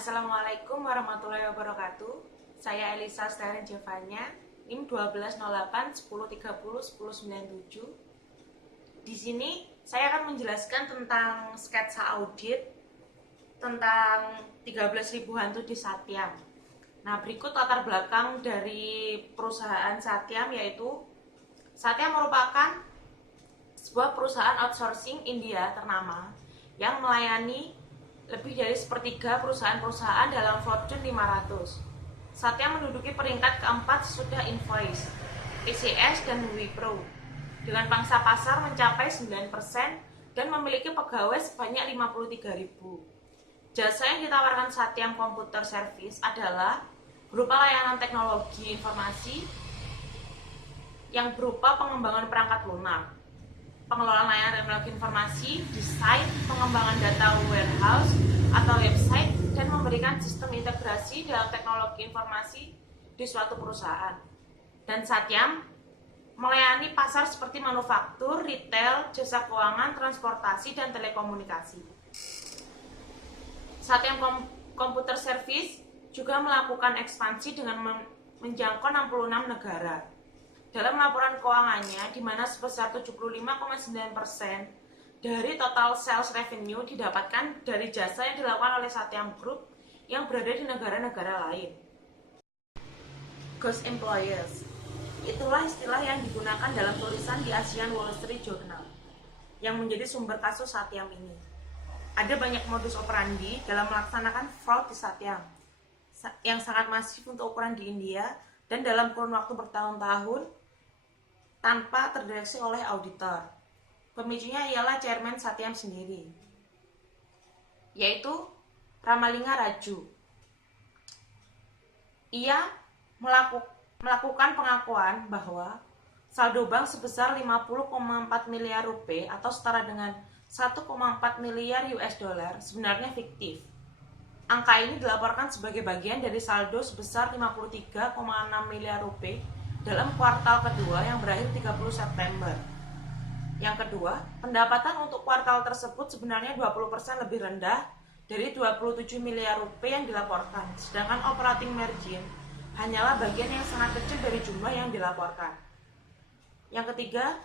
Assalamualaikum warahmatullahi wabarakatuh. Saya Elisa Steren Jevanya, NIM 1208 1030 1097. Di sini saya akan menjelaskan tentang sketsa audit tentang 13.000 hantu di Satyam. Nah, berikut latar belakang dari perusahaan Satyam, yaitu Satyam merupakan sebuah perusahaan outsourcing India ternama yang melayani lebih dari sepertiga perusahaan-perusahaan dalam Fortune 500. Satya menduduki peringkat keempat sesudah Invoice, TCS, dan Wipro dengan pangsa pasar mencapai 9% dan memiliki pegawai sebanyak 53.000. Jasa yang ditawarkan Satyam Computer Service adalah berupa layanan teknologi informasi yang berupa pengembangan perangkat lunak, pengelolaan layanan teknologi informasi, desain, pengembangan data warehouse atau website, dan memberikan sistem integrasi dalam teknologi informasi di suatu perusahaan. Dan Satyam melayani pasar seperti manufaktur, retail, jasa keuangan, transportasi, dan telekomunikasi. Satyam Computer Service juga melakukan ekspansi dengan menjangkau 66 negara. Dalam laporan keuangannya, di mana sebesar 75,9% dari total sales revenue didapatkan dari jasa yang dilakukan oleh Satyam Group yang berada di negara-negara lain. Ghost Employers, itulah istilah yang digunakan dalam tulisan di Asian Wall Street Journal yang menjadi sumber kasus Satyam ini. Ada banyak modus operandi dalam melaksanakan fraud di Satyam yang sangat masif untuk ukuran di India dan dalam kurun waktu bertahun-tahun tanpa terdeteksi oleh auditor. Pemicunya ialah chairman Satyam sendiri, yaitu Ramalinga Raju. Ia melakukan pengakuan bahwa saldo bank sebesar 50,4 miliar rupiah atau setara dengan 1,4 miliar US dollar sebenarnya fiktif. Angka ini dilaporkan sebagai bagian dari saldo sebesar 53,6 miliar rupiah dalam kuartal kedua yang berakhir 30 September. Yang kedua, pendapatan untuk kuartal tersebut sebenarnya 20% lebih rendah dari 27 miliar rupiah yang dilaporkan, sedangkan operating margin hanyalah bagian yang sangat kecil dari jumlah yang dilaporkan. Yang ketiga,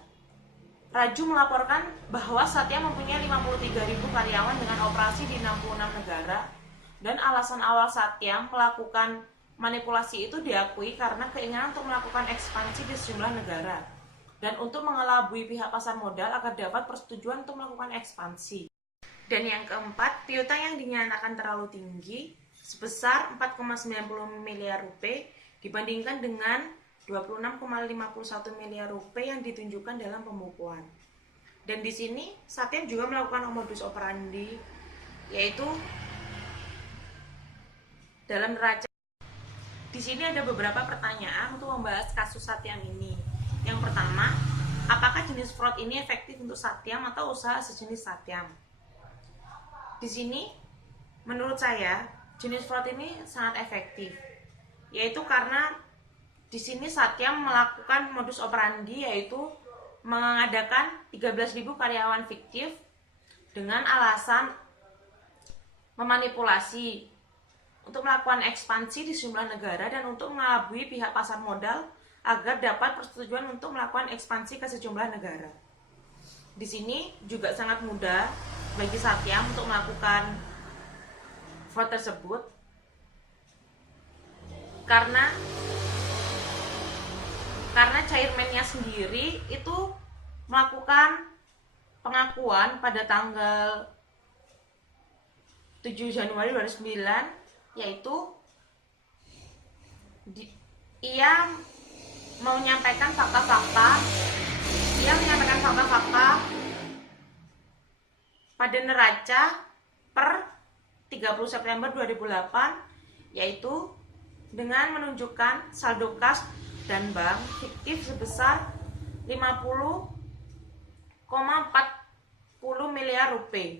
Raju melaporkan bahwa Satya mempunyai 53.000 karyawan dengan operasi di 66 negara, dan alasan awal Satya melakukan manipulasi itu diakui karena keinginan untuk melakukan ekspansi di sejumlah negara dan untuk mengelabui pihak pasar modal agar dapat persetujuan untuk melakukan ekspansi. Dan yang keempat, piutang yang dinyatakan terlalu tinggi sebesar 4,90 miliar rupiah dibandingkan dengan 26,51 miliar rupiah yang ditunjukkan dalam pembukuan. Dan di sini Satyam juga melakukan modus operandi, yaitu dalam neraca. Di sini ada beberapa pertanyaan untuk membahas kasus Satyam ini. Yang pertama, apakah jenis fraud ini efektif untuk Satyam atau usaha sejenis Satyam? Di sini, menurut saya, jenis fraud ini sangat efektif, yaitu karena di sini Satyam melakukan modus operandi, yaitu mengadakan 13.000 karyawan fiktif dengan alasan memanipulasi untuk melakukan ekspansi di sejumlah negara dan untuk mengelabui pihak pasar modal agar dapat persetujuan untuk melakukan ekspansi ke sejumlah negara. Di sini juga sangat mudah bagi Satyam untuk melakukan fraud tersebut karena chairman-nya sendiri itu melakukan pengakuan pada tanggal 7 Januari 2009, yaitu ia menyampaikan fakta-fakta pada neraca per 30 September 2008, yaitu dengan menunjukkan saldo kas dan bank fiktif sebesar 50,40 miliar rupiah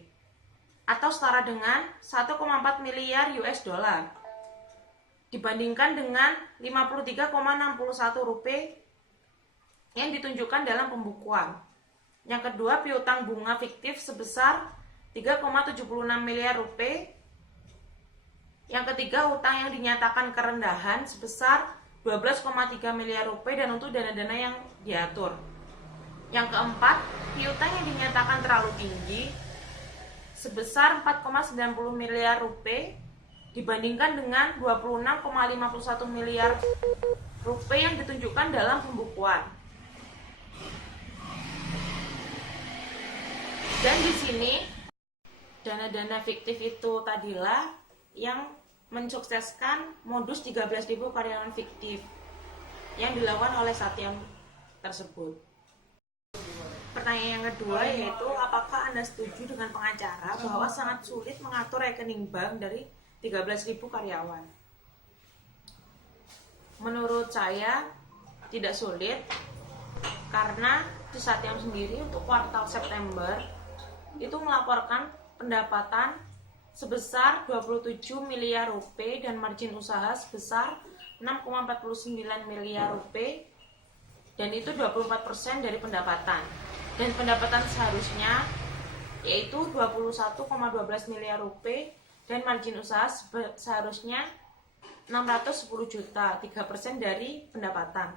atau setara dengan 1,4 miliar US dollar dibandingkan dengan 53,61 rupiah yang ditunjukkan dalam pembukuan. Yang kedua, piutang bunga fiktif sebesar 3,76 miliar rupiah Yang ketiga, utang yang dinyatakan kerendahan sebesar 12,3 miliar rupiah dan untuk dana-dana yang diatur. Yang keempat, piutang yang dinyatakan terlalu tinggi sebesar 4,90 miliar rupiah dibandingkan dengan 26,51 miliar rupiah yang ditunjukkan dalam pembukuan. Dan di sini dana-dana fiktif itu tadilah yang mensukseskan modus 13.000 karyawan fiktif yang dilakukan oleh Satyam tersebut. Pertanyaan yang kedua yaitu, apakah Anda setuju dengan pengacara bahwa sangat sulit mengatur rekening bank dari 13.000 karyawan? Menurut saya tidak sulit, karena Satyam sendiri untuk kuartal September itu melaporkan pendapatan sebesar 27 miliar rupiah dan margin usaha sebesar 6,49 miliar rupiah, dan itu 24% dari pendapatan. Dan pendapatan seharusnya yaitu 21,12 miliar rupiah dan margin usaha seharusnya 610 juta, 3% dari pendapatan.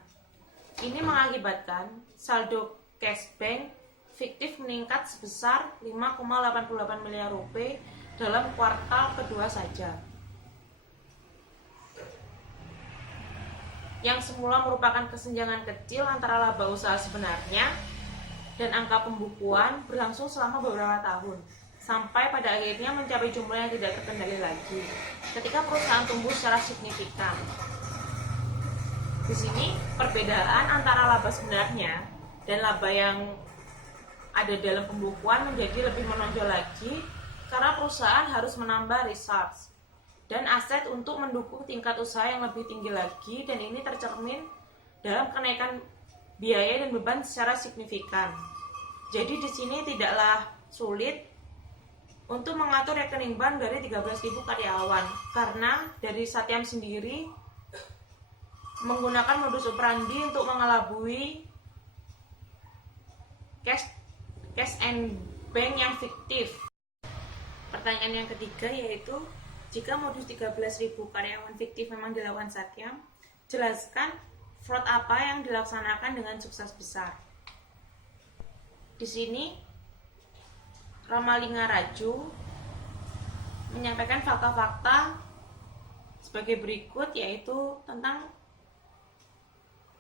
Ini mengakibatkan saldo cash bank fiktif meningkat sebesar 5,88 miliar rupiah dalam kuartal kedua saja. Yang semula merupakan kesenjangan kecil antara laba usaha sebenarnya dan angka pembukuan berlangsung selama beberapa tahun, sampai pada akhirnya mencapai jumlah yang tidak terkendali lagi ketika perusahaan tumbuh secara signifikan. Di sini perbedaan antara laba sebenarnya dan laba yang ada dalam pembukuan menjadi lebih menonjol lagi karena perusahaan harus menambah resource dan aset untuk mendukung tingkat usaha yang lebih tinggi lagi, dan ini tercermin dalam kenaikan biaya dan beban secara signifikan. Jadi di sini tidaklah sulit untuk mengatur rekening bank dari 13.000 karyawan, karena dari Satyam sendiri menggunakan modus operandi untuk mengelabui cash and bank yang fiktif. Pertanyaan yang ketiga yaitu, jika modus 13.000 karyawan fiktif memang dilakukan Satyam, jelaskan fraud apa yang dilaksanakan dengan sukses besar. Di sini Ramalinga Raju menyampaikan fakta-fakta sebagai berikut, yaitu tentang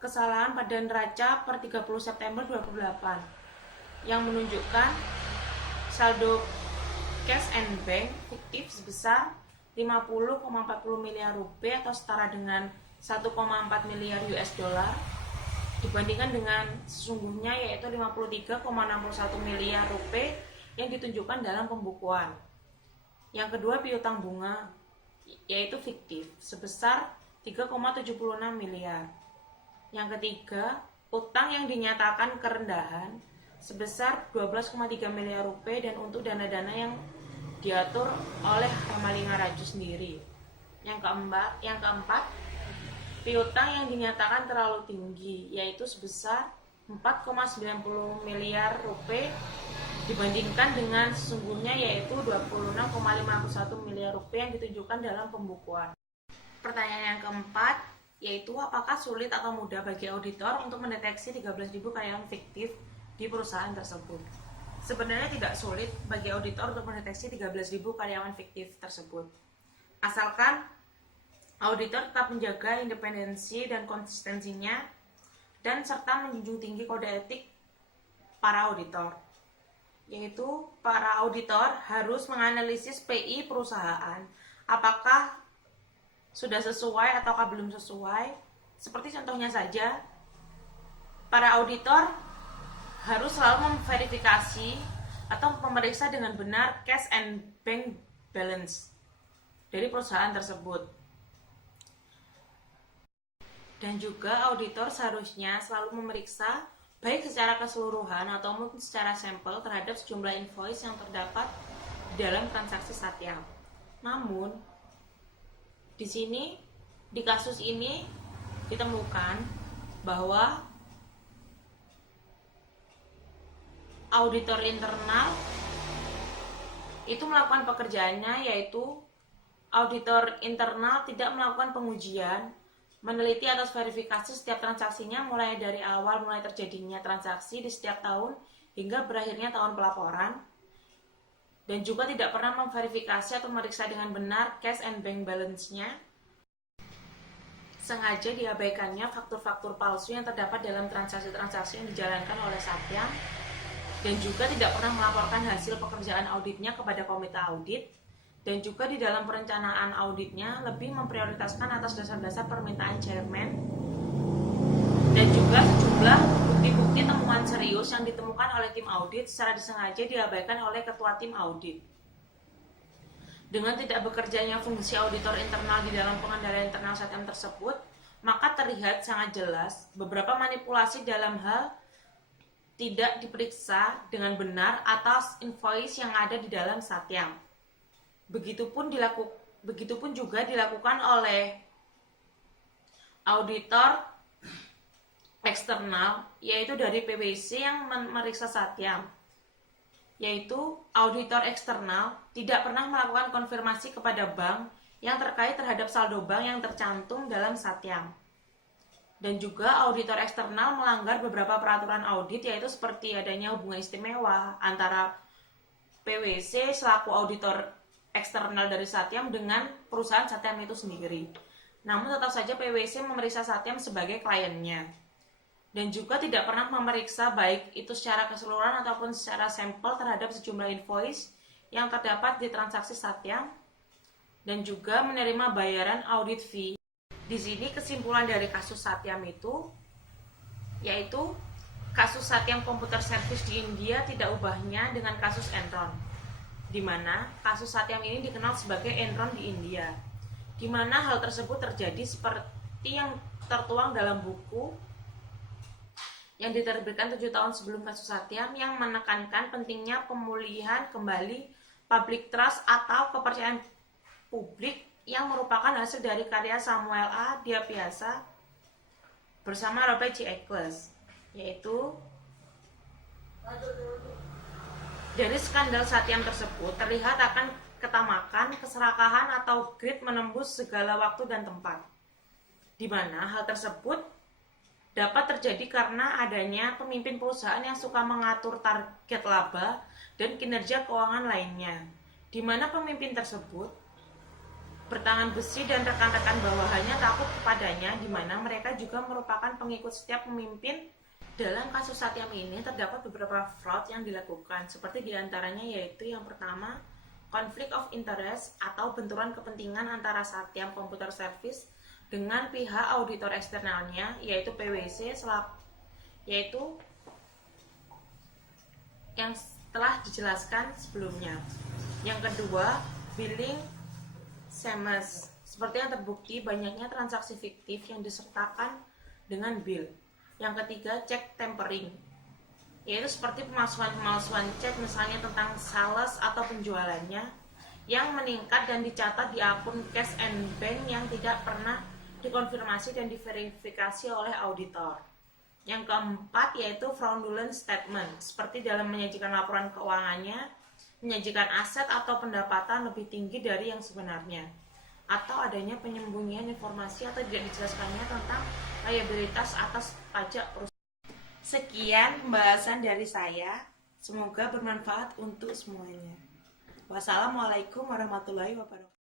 kesalahan pada neraca per 30 September 2008 yang menunjukkan saldo cash and bank fiktif sebesar 50,40 miliar rupiah atau setara dengan 1,4 miliar US dollar dibandingkan dengan sesungguhnya yaitu 53,61 miliar rupiah yang ditunjukkan dalam pembukuan. Yang kedua, piutang bunga yaitu fiktif sebesar 3,76 miliar. Yang ketiga, utang yang dinyatakan kerendahan sebesar 12,3 miliar rupiah dan untuk dana-dana yang diatur oleh Ramalinga Raju sendiri. Yang keempat, piutang yang dinyatakan terlalu tinggi yaitu sebesar 4,90 miliar rupiah dibandingkan dengan sesungguhnya yaitu 26,51 miliar rupiah yang ditunjukkan dalam pembukuan. Pertanyaan yang keempat yaitu, apakah sulit atau mudah bagi auditor untuk mendeteksi 13.000 karyawan fiktif di perusahaan tersebut? Sebenarnya tidak sulit bagi auditor untuk mendeteksi 13.000 karyawan fiktif tersebut, asalkan auditor tetap menjaga independensi dan konsistensinya dan serta menjunjung tinggi kode etik para auditor, yaitu para auditor harus menganalisis PI perusahaan apakah sudah sesuai ataukah belum sesuai. Seperti contohnya saja, para auditor harus selalu memverifikasi atau memeriksa dengan benar cash and bank balance dari perusahaan tersebut. Dan juga auditor seharusnya selalu memeriksa baik secara keseluruhan ataupun secara sampel terhadap sejumlah invoice yang terdapat dalam transaksi Satyam. Namun di sini, di kasus ini ditemukan bahwa auditor internal itu melakukan pekerjaannya yaitu auditor internal tidak melakukan pengujian, meneliti atas verifikasi setiap transaksinya mulai dari awal mulai terjadinya transaksi di setiap tahun hingga berakhirnya tahun pelaporan, dan juga tidak pernah memverifikasi atau memeriksa dengan benar cash and bank balance-nya. Sengaja diabaikannya faktur-faktur palsu yang terdapat dalam transaksi-transaksi yang dijalankan oleh Satyam, dan juga tidak pernah melaporkan hasil pekerjaan auditnya kepada komite audit, dan juga di dalam perencanaan auditnya lebih memprioritaskan atas dasar-dasar permintaan chairman, dan juga sejumlah bukti-bukti temuan serius yang ditemukan oleh tim audit secara disengaja diabaikan oleh ketua tim audit. Dengan tidak bekerjanya fungsi auditor internal di dalam pengendalian internal Satyam tersebut, maka terlihat sangat jelas beberapa manipulasi dalam hal tidak diperiksa dengan benar atas invoice yang ada di dalam Satyam. Begitupun juga dilakukan oleh auditor eksternal, yaitu dari PwC yang memeriksa Satyam. Yaitu auditor eksternal tidak pernah melakukan konfirmasi kepada bank yang terkait terhadap saldo bank yang tercantum dalam Satyam. Dan juga auditor eksternal melanggar beberapa peraturan audit, yaitu seperti adanya hubungan istimewa antara PwC selaku auditor eksternal dari Satyam dengan perusahaan Satyam itu sendiri. Namun tetap saja PwC memeriksa Satyam sebagai kliennya. Dan juga tidak pernah memeriksa baik itu secara keseluruhan ataupun secara sampel terhadap sejumlah invoice yang terdapat di transaksi Satyam, dan juga menerima bayaran audit fee. Di sini kesimpulan dari kasus Satyam itu yaitu kasus Satyam Computer Service di India tidak ubahnya dengan kasus Enron, di mana kasus Satyam ini dikenal sebagai Enron di India, di mana hal tersebut terjadi seperti yang tertuang dalam buku yang diterbitkan 7 tahun sebelum kasus Satyam, yang menekankan pentingnya pemulihan kembali public trust atau kepercayaan publik yang merupakan hasil dari karya Samuel A. Diapiasa bersama Robert J. Eccles, yaitu dari skandal Satyam tersebut terlihat akan ketamakan, keserakahan atau greed menembus segala waktu dan tempat, di mana hal tersebut dapat terjadi karena adanya pemimpin perusahaan yang suka mengatur target laba dan kinerja keuangan lainnya, di mana pemimpin tersebut bertangan besi dan rekan-rekan bawahannya takut kepadanya, di mana mereka juga merupakan pengikut setiap pemimpin. Dalam kasus Satyam ini terdapat beberapa fraud yang dilakukan, seperti diantaranya yaitu yang pertama, konflik of interest atau benturan kepentingan antara Satyam Computer Service dengan pihak auditor eksternalnya, yaitu PwC, yaitu yang telah dijelaskan sebelumnya. Yang kedua, billing schemes, seperti yang terbukti banyaknya transaksi fiktif yang disertakan dengan bill. Yang ketiga, check tampering, yaitu seperti pemalsuan cek, misalnya tentang sales atau penjualannya yang meningkat dan dicatat di akun cash and bank yang tidak pernah dikonfirmasi dan diverifikasi oleh auditor. Yang keempat yaitu fraudulent statement, seperti dalam menyajikan laporan keuangannya, menyajikan aset atau pendapatan lebih tinggi dari yang sebenarnya, atau adanya penyembunyian informasi atau tidak dijelaskannya tentang liabilitas atas pajak perusahaan. Sekian pembahasan dari saya, semoga bermanfaat untuk semuanya. Wassalamualaikum warahmatullahi wabarakatuh.